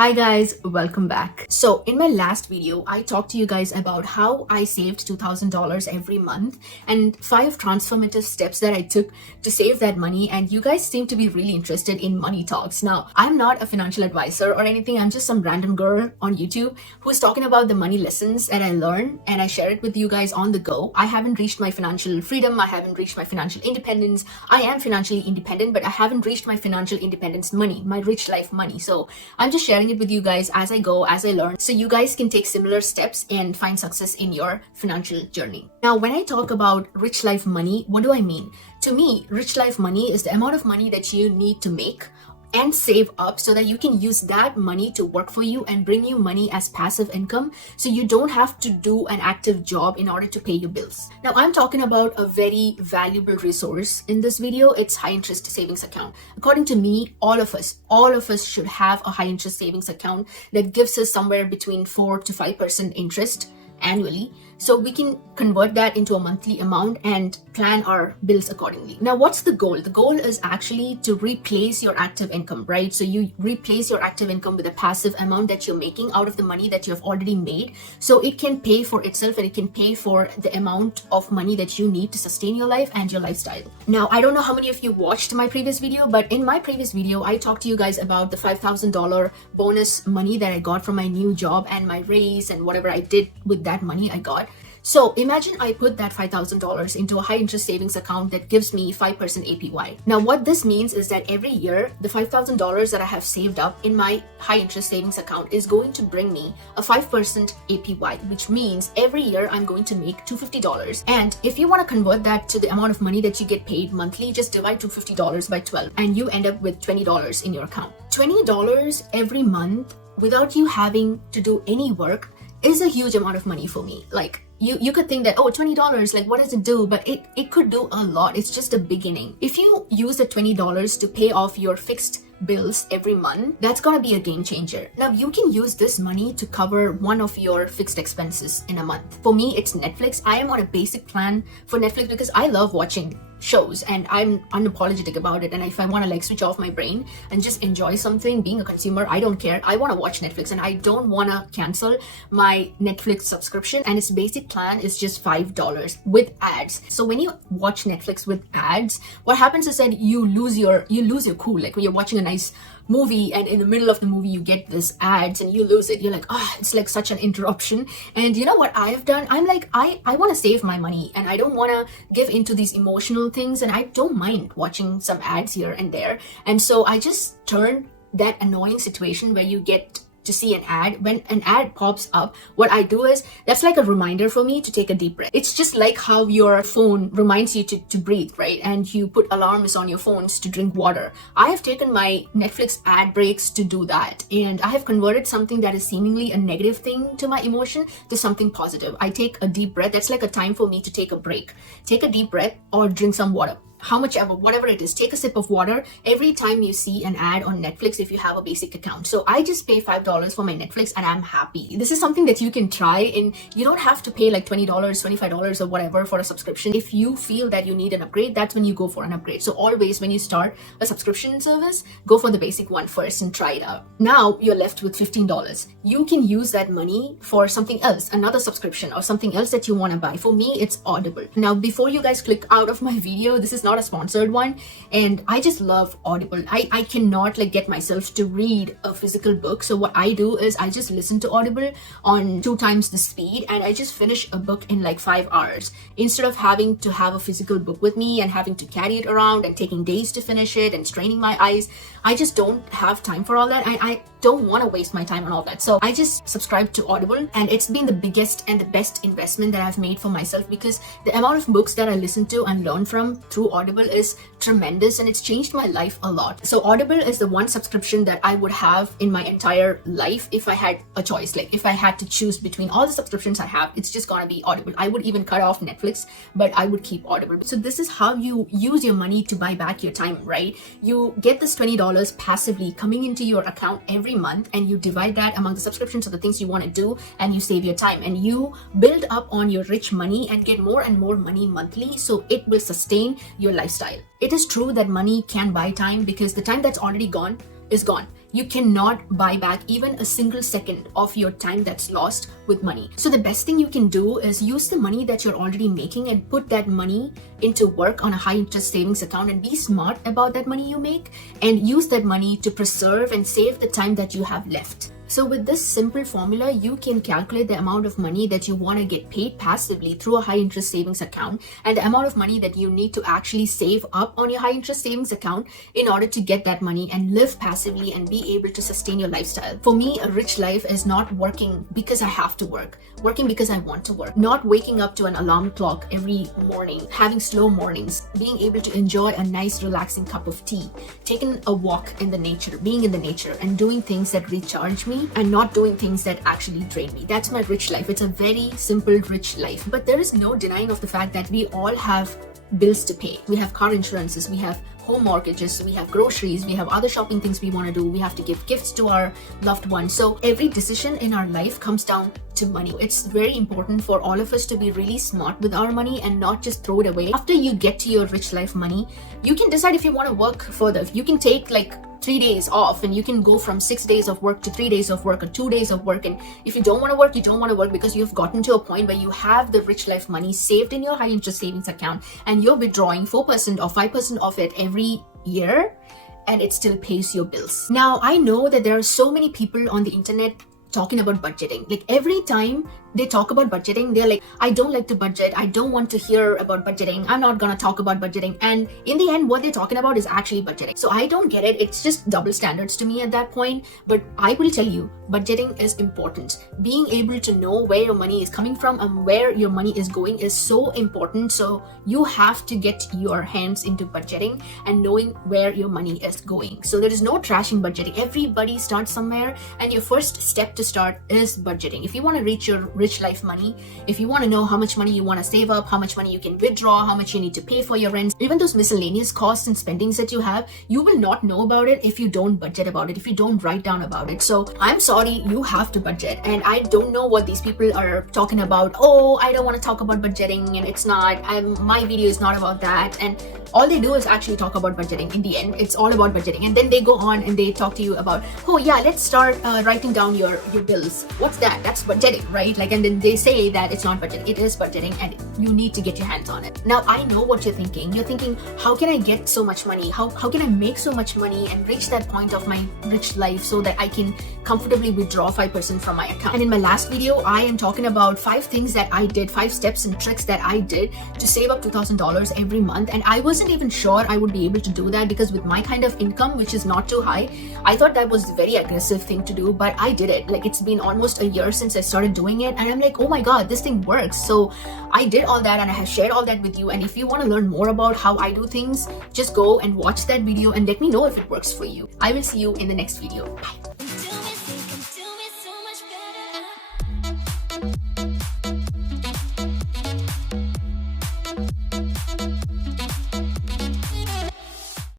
Hi guys, welcome back. So in my last video, I talked to you guys about how I saved $2,000 every month and 5 transformative steps that I took to save that money, and you guys seem to be really interested in money talks. Now, I'm not a financial advisor or anything. I'm just some random girl on YouTube who's talking about the money lessons that I learned and I share it with you guys on the go. I haven't reached my financial freedom. I haven't reached my financial independence. I am financially independent, but I haven't reached my financial independence money, my rich life money. So I'm just sharing it with you guys as I go, as I learn, so you guys can take similar steps and find success in your financial journey. Now, when I talk about rich life money, what do I mean? To me, rich life money is the amount of money that you need to make and save up so that you can use that money to work for you and bring you money as passive income, so you don't have to do an active job in order to pay your bills. Now, I'm talking about a very valuable resource in this video. It's high interest savings account. According to me, all of us should have a high interest savings account that gives us somewhere between 4 to 5% interest annually, so we can convert that into a monthly amount and plan our bills accordingly. Now, what's the goal? The goal is actually to replace your active income, right? So you replace your active income with a passive amount that you're making out of the money that you have already made, so it can pay for itself and it can pay for the amount of money that you need to sustain your life and your lifestyle. Now, I don't know how many of you watched my previous video, but in my previous video, I talked to you guys about the $5,000 bonus money that I got from my new job and my raise and whatever I did with that money I got. So imagine I put that $5,000 into a high interest savings account that gives me 5% APY. Now, what this means is that every year, the $5,000 that I have saved up in my high interest savings account is going to bring me a 5% APY, which means every year I'm going to make $250. And if you want to convert that to the amount of money that you get paid monthly, just divide $250 by 12 and you end up with $20 in your account. $20 every month without you having to do any work is a huge amount of money for me. Like, you could think that, oh, $20, like, what does it do? But it could do a lot. It's just a beginning. If you use the $20 to pay off your fixed bills every month, that's gonna be a game changer. Now, you can use this money to cover one of your fixed expenses in a month. For me, it's Netflix. I am on a basic plan for Netflix because I love watching shows and I'm unapologetic about it. And if I want to like switch off my brain and just enjoy something, being a consumer, I don't care. I want to watch Netflix and I don't want to cancel my Netflix subscription. And its basic plan is just $5 with ads. So when you watch Netflix with ads, what happens is that you lose your cool. Like when you're watching a nice movie and in the middle of the movie you get this ads and you lose it. You're like, oh, it's like such an interruption. And you know what I have done? I'm like, I want to save my money and I don't want to give into these emotional things, and I don't mind watching some ads here and there. And so I just turn that annoying situation where you get to see an ad, when an ad pops up, what I do is that's like a reminder for me to take a deep breath. It's just like how your phone reminds you to breathe, right? And you put alarms on your phones to drink water. I have taken my Netflix ad breaks to do that, and I have converted something that is seemingly a negative thing to my emotion to something positive. I take a deep breath. That's like a time for me to take a break. Take a deep breath or drink some water. Whatever it is, take a sip of water every time you see an ad on Netflix if you have a basic account. So I just pay $5 for my Netflix and I'm happy. This is something that you can try, and you don't have to pay like $20, $25 or whatever for a subscription. If you feel that you need an upgrade, that's when you go for an upgrade. So always when you start a subscription service, go for the basic one first and try it out. Now you're left with $15. You can use that money for something else, another subscription or something else that you want to buy. For me, it's Audible. Now, before you guys click out of my video, this is not a sponsored one, and I just love Audible. I cannot like get myself to read a physical book, so what I do is I just listen to Audible on 2 times the speed and I just finish a book in like 5 hours instead of having to have a physical book with me and having to carry it around and taking days to finish it and straining my eyes. I just don't have time for all that. I don't want to waste my time on all that. So I just subscribe to Audible, and it's been the biggest and the best investment that I've made for myself, because the amount of books that I listen to and learn from through Audible is tremendous, and it's changed my life a lot. So Audible is the one subscription that I would have in my entire life if I had a choice. Like if I had to choose between all the subscriptions I have, it's just gonna be Audible. I would even cut off Netflix, but I would keep Audible. So this is how you use your money to buy back your time, right? You get this $20 passively coming into your account every month, and you divide that among the subscriptions of the things you want to do, and you save your time, and you build up on your rich money and get more and more money monthly, so it will sustain your lifestyle. It is true that money can buy time, because the time that's already gone is gone. You cannot buy back even a single second of your time that's lost with money. So the best thing you can do is use the money that you're already making and put that money into work on a high interest savings account, and be smart about that money you make and use that money to preserve and save the time that you have left. So with this simple formula, you can calculate the amount of money that you want to get paid passively through a high interest savings account and the amount of money that you need to actually save up on your high interest savings account in order to get that money and live passively and be able to sustain your lifestyle. For me, a rich life is not working because I have to work, working because I want to work, not waking up to an alarm clock every morning, having slow mornings, being able to enjoy a nice relaxing cup of tea, taking a walk in the nature, being in the nature and doing things that recharge me and not doing things that actually drain me. That's my rich life. It's a very simple, rich life. But there is no denying of the fact that we all have bills to pay. We have car insurances, we have home mortgages, we have groceries, we have other shopping things we want to do, we have to give gifts to our loved ones. So every decision in our life comes down to money. It's very important for all of us to be really smart with our money and not just throw it away. After you get to your rich life money, you can decide if you want to work further. You can take like 3 days off and you can go from 6 days of work to 3 days of work or 2 days of work. And if you don't want to work, you don't want to work because you've gotten to a point where you have the rich life money saved in your high interest savings account and you're withdrawing 4% or 5% of it every year, and it still pays your bills. Now, I know that there are so many people on the internet talking about budgeting. Like every time they talk about budgeting, they're like, I don't like to budget, I don't want to hear about budgeting, I'm not gonna talk about budgeting. And in the end, what they're talking about is actually budgeting. So I don't get it. It's just double standards to me at that point. But I will tell you, budgeting is important. Being able to know where your money is coming from and where your money is going is so important. So you have to get your hands into budgeting and knowing where your money is going. So there is no trashing budgeting. Everybody starts somewhere, and your first step to start is budgeting. If you want to reach your rich life money, if you want to know how much money you want to save up, how much money you can withdraw, how much you need to pay for your rent, even those miscellaneous costs and spendings that you have, you will not know about it if you don't budget about it, if you don't write down about it. So I'm sorry, you have to budget. And I don't know what these people are talking about. Oh, I don't want to talk about budgeting, and it's not, my video is not about that. And all they do is actually talk about budgeting. In the end, it's all about budgeting. And then they go on and they talk to you about, oh yeah, let's start writing down your bills. What's that? That's budgeting, right? Like, and then they say that it's not budgeting. It is budgeting, and you need to get your hands on it. Now, I know what you're thinking. You're thinking, how can I get so much money? How can I make so much money and reach that point of my rich life so that I can comfortably withdraw 5% from my account? And in my last video, I am talking about 5 things that I did, 5 steps and tricks that I did to save up $2,000 every month. And I wasn't even sure I would be able to do that because with my kind of income, which is not too high, I thought that was a very aggressive thing to do, but I did it. Like, it's been almost a year since I started doing it, and I'm like, oh my god, this thing works. So I did all that and I have shared all that with you. And if you want to learn more about how I do things, just go and watch that video and let me know if it works for you. I will see you in the next video. Bye.